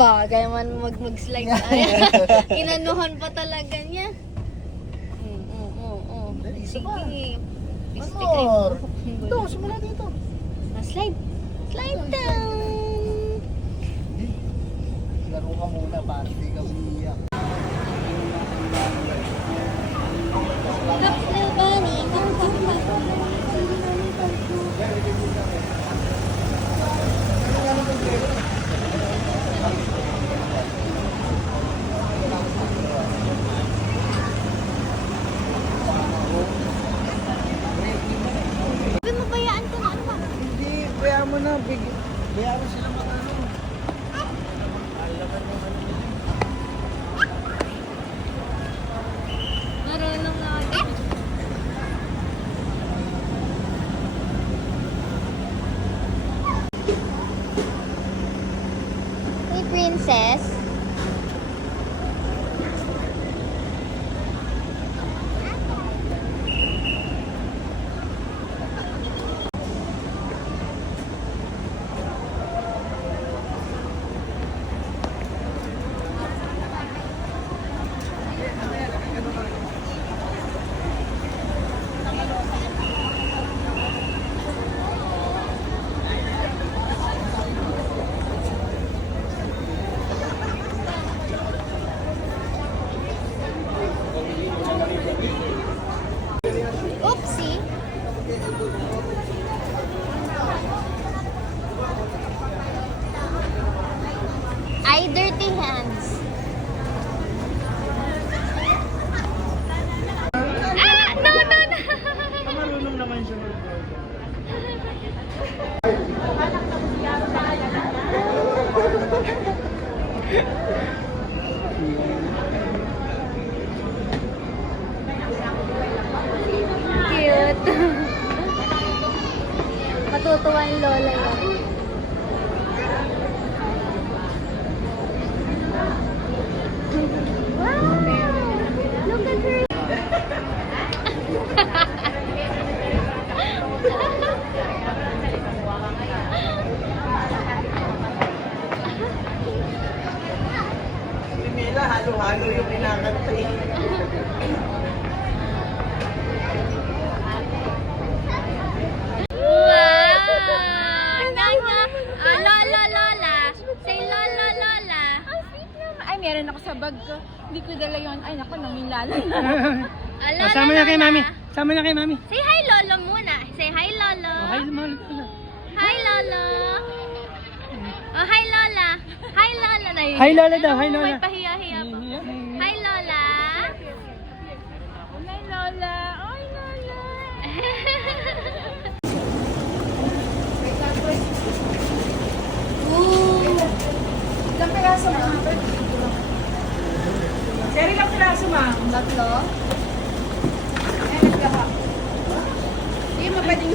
Bagay man mag-slide. Inanuhan pa talaga niya. Dali, isa pa. Sige. One more. Ito, simula dito. Slide. Slide down. Laro ka muna para hindi ka umiiyak. Up little bunny. Sabi mo, bayaan ko na ano ba? Hindi, bayaan mo na. Bayaan mo sila mag-ano. Marunong na ako. Hey, princess. Oopsie. Ay, dirty hands. Ah! No, no, no! Marunong naman siya. Cute. Matutuwa yung lola yun. Wow! Look at her! Nila, halo-halo yung pinakanta eh. Wow! Nana! Lola, lola! Say lola, lola! Ay, meron ako sa bag ko. Hindi ko dala yun. Ay, naku, namilala. Lola, Sama na kay lola. mami. Sama na kay mami. Say hi, lolo muna. Say hi, lolo. Oh, hi, mahal. Hi, lolo. Oh, hi, lola. Hi, lola. Hi, lola daw. Hi, lola. May pahiya-hiya pa. Hi, lola. Ay, Lola. Ay, Lola. Ilang piraso na? Seri lang piraso, ma'am. Tatlo? Eh, naglaha. Hindi mo pwedeng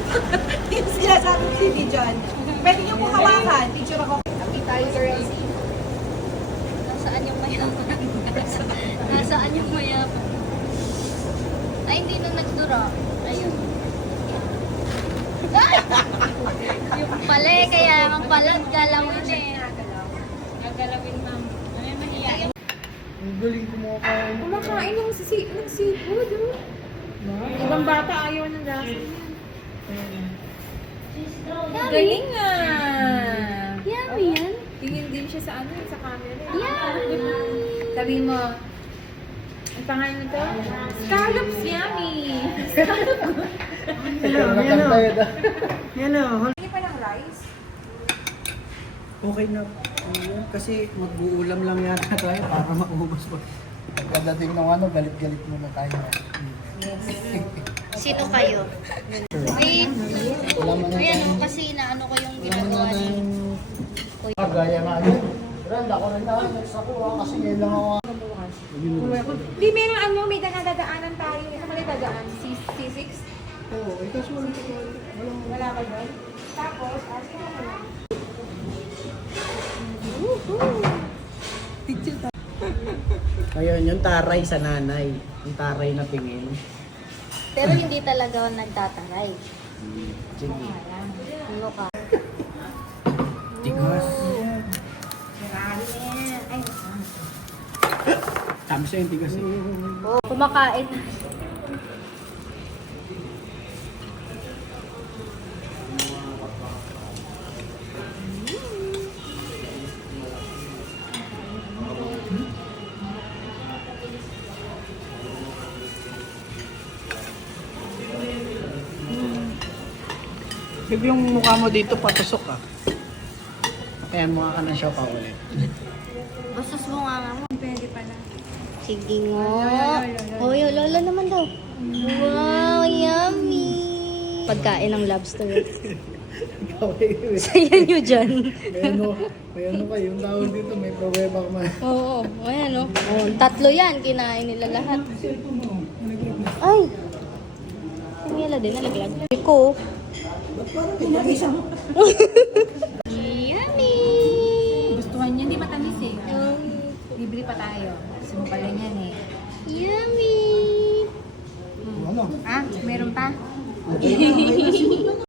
yung sinasabi ko si Dijon. Pwede niyo po hawakan. Picture ako. Happy tayo, girls. Nasaan yung mayaman? Nasaan yung mayaman? Ay, hindi nung nagdura. Ayun. Yung pala eh, kaya ang pala galawin eh. Gagalawin, ma'am. Ay, mahiya. Ang galing kumakain. Kumakain ng seafood. Ibang bata ayaw ng lasa niya. Galing ah! Yummy yan. Tingin din siya sa ano, sa camera. Yummy. Sabi mo, ang pangalan nito? Scallops yummy! Yan o. Yan o. Hindi pa ng rice. Okay na. Kasi mag-uulam lang yata tayo para maubos ko. Pagkadating ng ano, galit-galit muna tayo. Sino kayo? Ay, Wala mo na ayan tayong... kasi inaano ko yung Wala mo ginagawa na ni tayong... Gaya nga yun. Brand, ako rin na. Next ako kasi ngayon lang ako. Hindi, meron ano, may dadaanan tayo. May naman dadaan. C6? Oo, kasi wala ko. Wala ka doon? Tapos, sino mo lang? Ngayon, yung taray sa nanay. Yung taray na tingin. Pero hindi talaga ako nagtataray. Sige. Ano ka? Tigas. Marami. Sabi sa'yo, hindi kasi. Oh, kumakain. Sige yung mukha mo dito, patusok ka. Kaya mukha ka ng siopaw ulit. Basta bunga nga mo. Pwede pala. Sige nga. Oh, yung lola naman daw. Wow, yummy! Pagkain ng lobster. Ikaw eh. Saya nyo dyan. May ano kayo, yung tawag dito, may problema ka man. Oo, ayan o. Oh, tatlo yan, kinain nila lahat. Ay! Tingala din, nalaglag. Iko. Yummy! Gustuhan niya, hindi matamis eh. Yummy! Libre pa tayo. Gusto mo pala niyan eh. Yummy! Ano? Ah, meron pa? Okay na,